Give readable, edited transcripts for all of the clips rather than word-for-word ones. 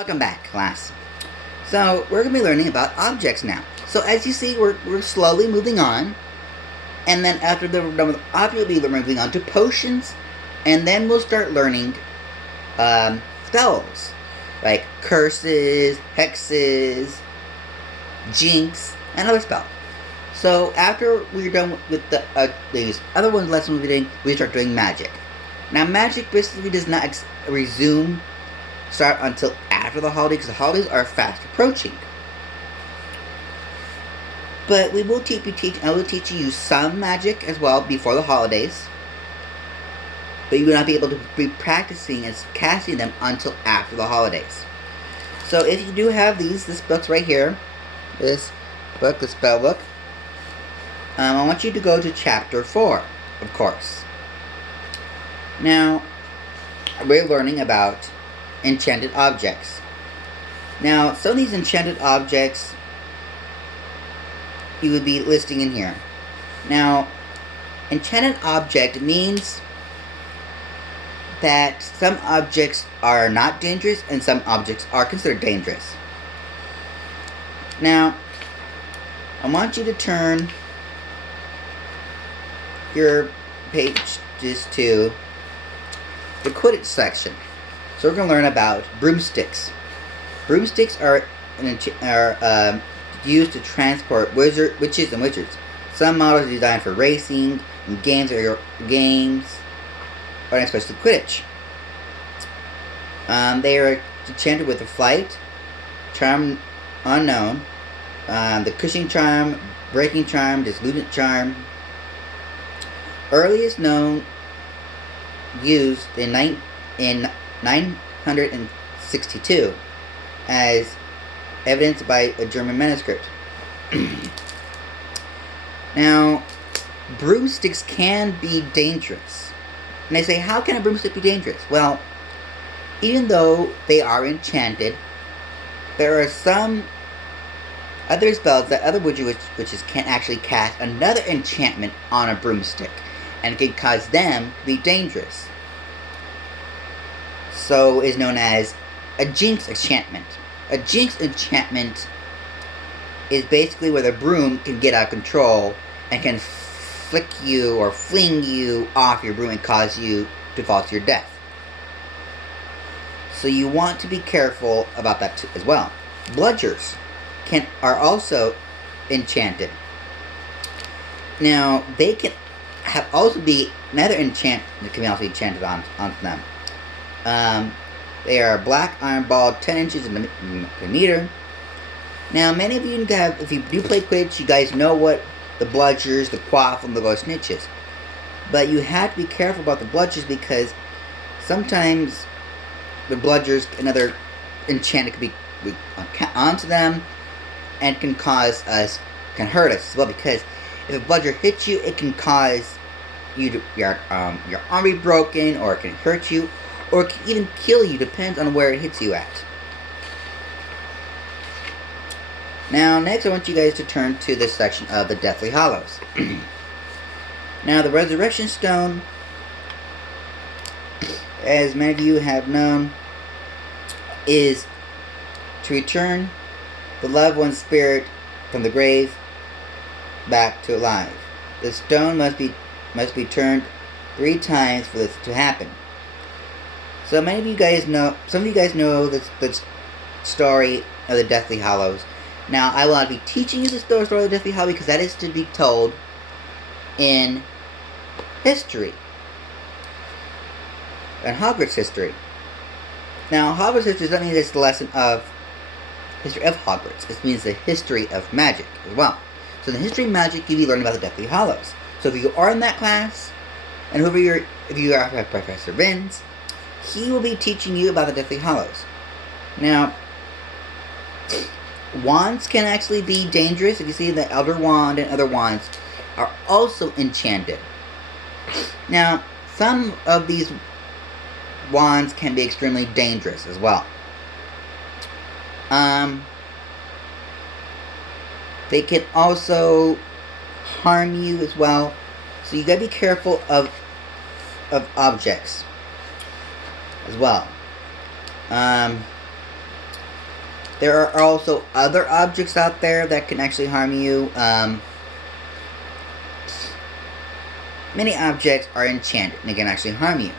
Welcome back, class. So, we're going to be learning about objects now. So, as you see, we're slowly moving on. And then after we're done with objects, we'll be moving on to potions. And then we'll start learning spells. Like curses, hexes, jinx, and other spells. So, after we're done with these other lessons we're doing, we start doing magic. Now, magic basically does not resume start until after the holiday, because the holidays are fast approaching. But we will I will teach you some magic as well before the holidays. But you will not be able to be practicing and casting them until after the holidays. So if you do have this book right here, this book, the spell book, I want you to go to chapter 4, of course. Now, we're learning about enchanted objects. Now, some of these enchanted objects you would be listing in here. Now, enchanted object means that some objects are not dangerous and some objects are considered dangerous. Now, I want you to turn your pages to the Quidditch section. So we're going to learn about broomsticks. Broomsticks are used to transport witches and wizards. Some models are designed for racing and games, or especially Quidditch. They are enchanted with a flight, charm unknown, the cushioning charm, breaking charm, disillusionment charm. Earliest known used in 962 as evidenced by a German manuscript. Now, broomsticks can be dangerous. And they say, how can a broomstick be dangerous? Well, even though they are enchanted, there are some other spells that other witches can actually cast another enchantment on a broomstick, and it can cause them to be dangerous. So is known as a jinx enchantment. A jinx enchantment is basically where the broom can get out of control and can flick you or fling you off your broom and cause you to fall to your death. So you want to be careful about that too, as well. Bludgers are also enchanted. Now they can also be another enchantment that can also be enchanted onto them. They are black iron ball, 10 inches in a meter. Now, many of you if you do play Quidditch, you guys know what the bludgers, the quaff, and the ghost snitch is. But you have to be careful about the bludgers, because sometimes the bludgers, another enchanted could be onto them, and can hurt us as well. Because if a bludger hits you, it can cause your arm be broken, or it can hurt you, or it can even kill you, depends on where it hits you at. Now, next I want you guys to turn to this section of the Deathly Hallows. Now, the Resurrection Stone, as many of you have known, is to return the loved one's spirit from the grave back to life. The stone must be turned 3 times for this to happen. So some of you guys know the story of the Deathly Hallows. Now, I will not be teaching you the story of the Deathly Hallows, because that is to be told in history, and Hogwarts history. Now, Hogwarts history doesn't mean it's the lesson of history of Hogwarts. It means the history of magic as well. So in the history of magic, you'll be learning about the Deathly Hallows. So if you are in that class, and if you are Professor Binns, he will be teaching you about the Deathly Hallows. Now, wands can actually be dangerous. If you see the Elder Wand and other wands are also enchanted. Now, some of these wands can be extremely dangerous as well. They can also harm you as well. So you gotta be careful of objects as well. There are also other objects out there that can actually harm you. Many objects are enchanted and can actually harm you.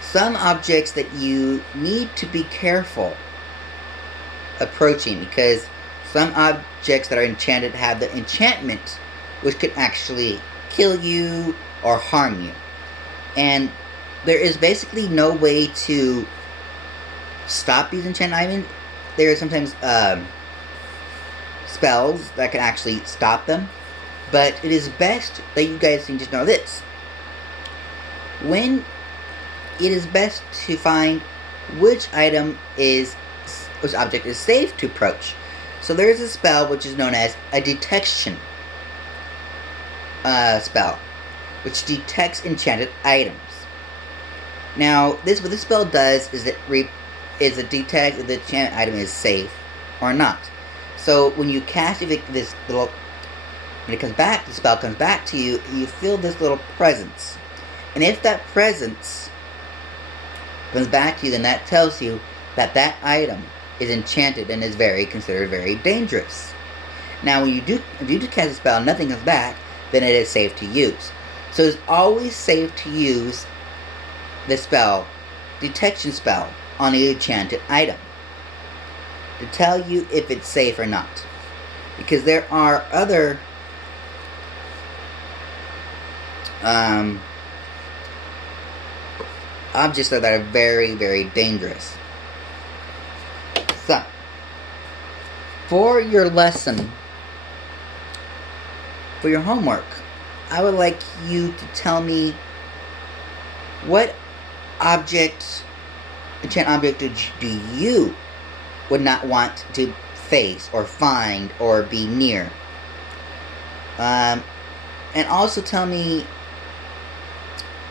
Some objects that you need to be careful approaching, because some objects that are enchanted have the enchantment which could actually kill you or harm you. And there is basically no way to stop these enchanted items. There are sometimes spells that can actually stop them. But it is best that you guys can just know this. When it is best to find which object is safe to approach. So there is a spell which is known as a detection spell, which detects enchanted items. Now, what this spell does is it detects if the enchanted item is safe or not. So when you cast this little, when it comes back, the spell comes back to you, you feel this little presence. And if that presence comes back to you, then that tells you that that item is enchanted and is considered very dangerous. Now, when if you do cast a spell and nothing comes back, then it is safe to use. So it's always safe to use the detection spell, on the enchanted item to tell you if it's safe or not. Because there are other objects that are very, very dangerous. So, for your lesson, for your homework, I would like you to tell me what enchant object do you would not want to face or find or be near. And also tell me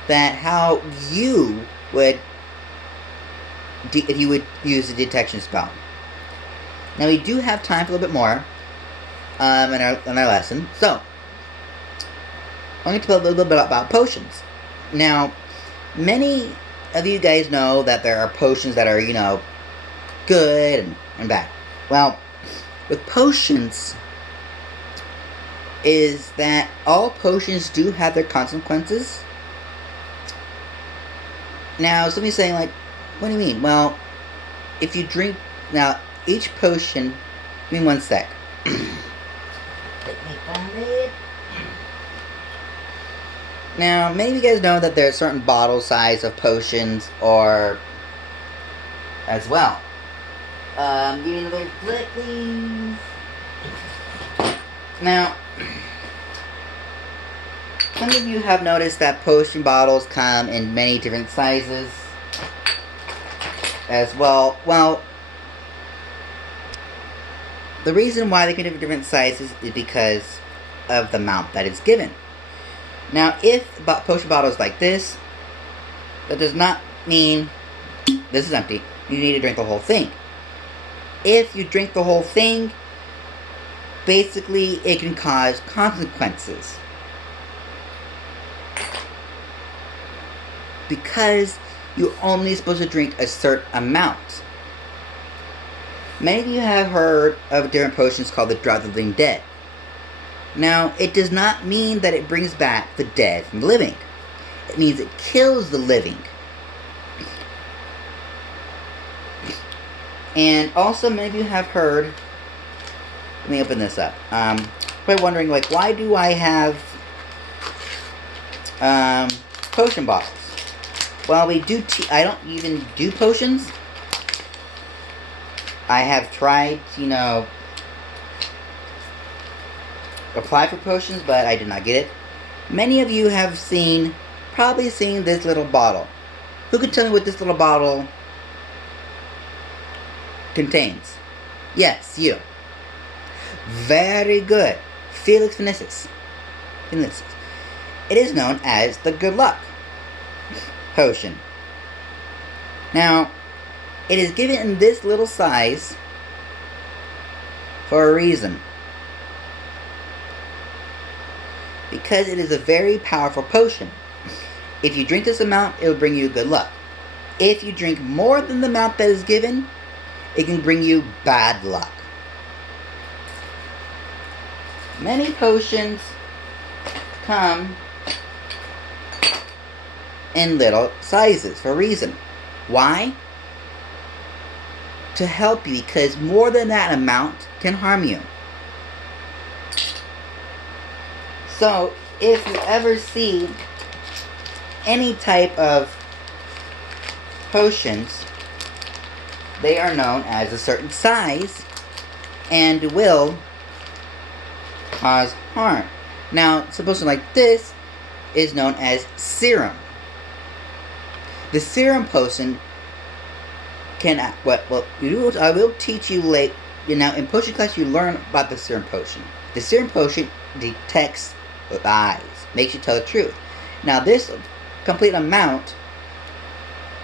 that how you would if you would use a detection spell. Now we do have time for a little bit more in our lesson, so I'm going to talk a little bit about potions. Now, many of you guys know that there are potions that are, good and bad. Well, with potions, is that all potions do have their consequences. Now, somebody's saying, like, what do you mean? Well, if you drink... Now, each potion... Give me one sec. Let me find it. Now, many of you guys know that there are certain bottle size of potions, or... as well. Give me another flick, please. Now... some of you have noticed that potion bottles come in many different sizes as well. Well, the reason why they can have different sizes is because of the amount that is given. Now, if potion bottle is like this, that does not mean this is empty. You need to drink the whole thing. If you drink the whole thing, basically it can cause consequences. Because you're only supposed to drink a certain amount. Many of you have heard of different potions called the Draught of the Living Dead. Now, it does not mean that it brings back the dead from the living. It means it kills the living. And also, many of you have heard... Let me open this up. Probably wondering, like, why do I have potion bottles? Well, we do I don't even do potions. I have tried, apply for potions, but I did not get it. Many of you have probably seen this little bottle. Who can tell me what this little bottle contains? Yes, you. Very good. Felix Fenicis. It is known as the Good Luck potion. Now, it is given in this little size for a reason. Because it is a very powerful potion. If you drink this amount, it will bring you good luck. If you drink more than the amount that is given, it can bring you bad luck. Many potions come in little sizes for a reason. Why? To help you, because more than that amount can harm you. So, if you ever see any type of potions, they are known as a certain size and will cause harm. Now, supposed to like this is known as serum. The serum potion can I will teach you late. In potion class you learn about the serum potion. The serum potion detects lies, makes you tell the truth. Now this complete amount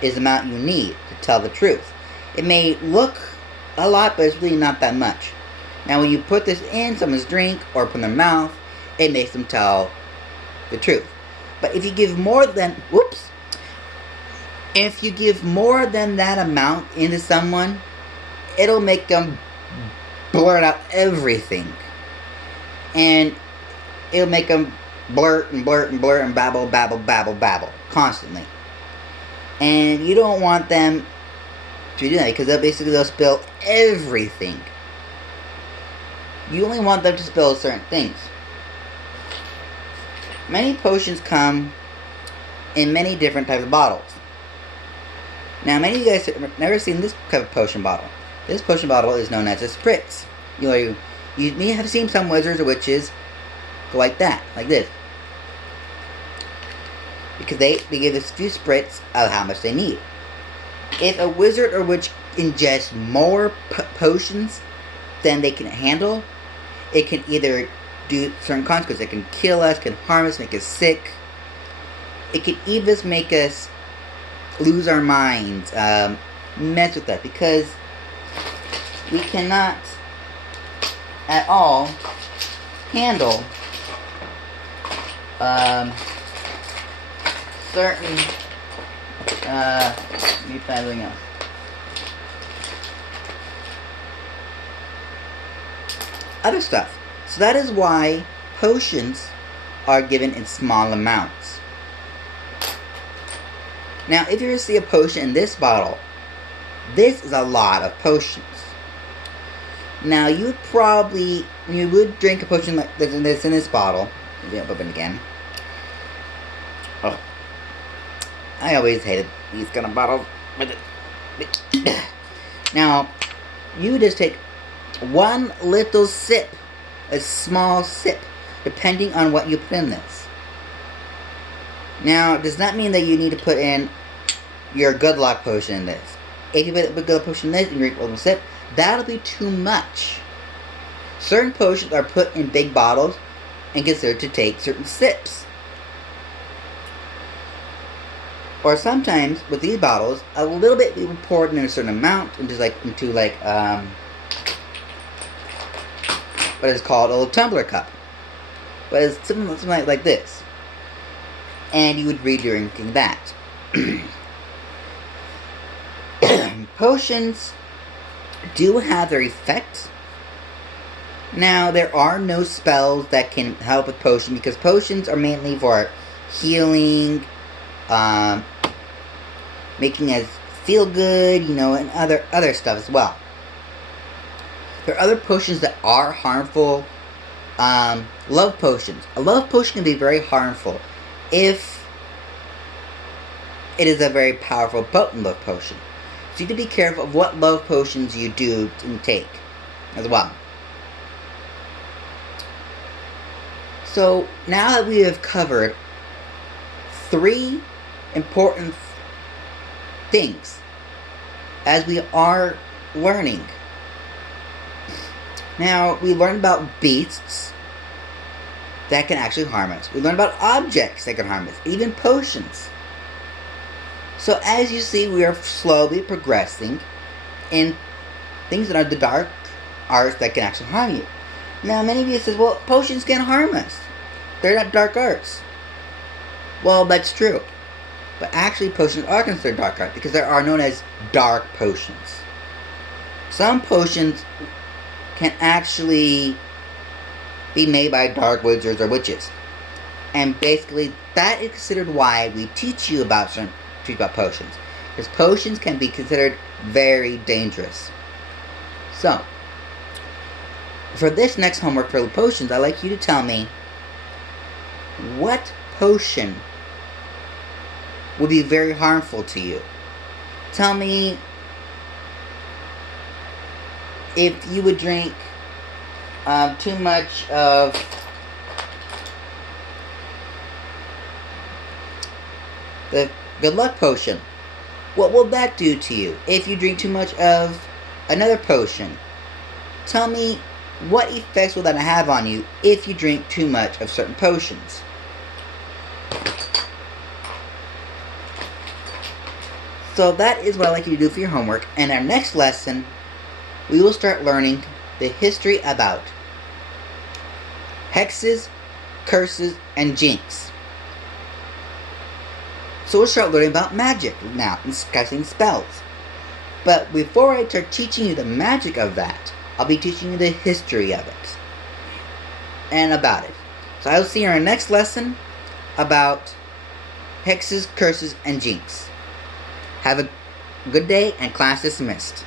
is the amount you need to tell the truth. It may look a lot, but it's really not that much. Now when you put this in someone's drink or put in their mouth, it makes them tell the truth. But if you give more than if you give more than that amount into someone, it'll make them blurt out everything. And it'll make them blurt and blurt and blurt and babble, babble, babble, babble constantly. And you don't want them to do that, because they'll spill everything. You only want them to spill certain things. Many potions come in many different types of bottles. Now, many of you guys have never seen this type of potion bottle. This potion bottle is known as a spritz. You may have seen some wizards or witches go like that, like this. Because they give us a few spritz of how much they need. If a wizard or witch ingests more potions than they can handle, it can either do certain consequences. It can kill us, can harm us, make us sick. It can even make us lose our minds, mess with us, because we cannot at all handle certain let me find something else. Other stuff. So that is why potions are given in small amounts. Now, if you see a potion in this bottle, this is a lot of potions. Now, you would drink a potion like this in this bottle. Open again. Oh, I always hated these kind of bottles. Now, you just take one little sip, a small sip, depending on what you put in this. Now, does that mean that you need to put in your good luck potion in this? If you put a good luck potion in this and you drink a little sip, that'll be too much. Certain potions are put in big bottles and considered to take certain sips. Or sometimes, with these bottles, a little bit will be poured in a certain amount into what is called a little tumbler cup. But it's something like this. And you would be drinking that. Potions do have their effect. Now, there are no spells that can help with potions, because potions are mainly for healing, making us feel good, and other stuff as well. There are other potions that are harmful. Love potions. A love potion can be very harmful if it is a very powerful, potent love potion. So you need to be careful of what love potions you do take as well. So now that we have covered 3 important things as we are learning. Now, we learned about beasts that can actually harm us. We learned about objects that can harm us, even potions. So as you see, we are slowly progressing in things that are the dark arts that can actually harm you. Now, many of you says, well, potions can't harm us. They're not dark arts. Well, that's true. But actually, potions are considered dark arts because they are known as dark potions. some potions can actually be made by dark wizards or witches. And basically, that is considered why we teach you about potions. Because potions can be considered very dangerous. So, for this next homework for potions, I'd like you to tell me what potion would be very harmful to you. Tell me if you would drink too much of the good luck potion. What will that do to you if you drink too much of another potion? Tell me what effects will that have on you if you drink too much of certain potions. So that is what I'd like you to do for your homework. And our next lesson, we will start learning the history about hexes, curses, and jinx. So we'll start learning about magic now and casting spells. But before I start teaching you the magic of that, I'll be teaching you the history of it and about it. So I will see you in our next lesson about hexes, curses, and jinx. Have a good day and class dismissed.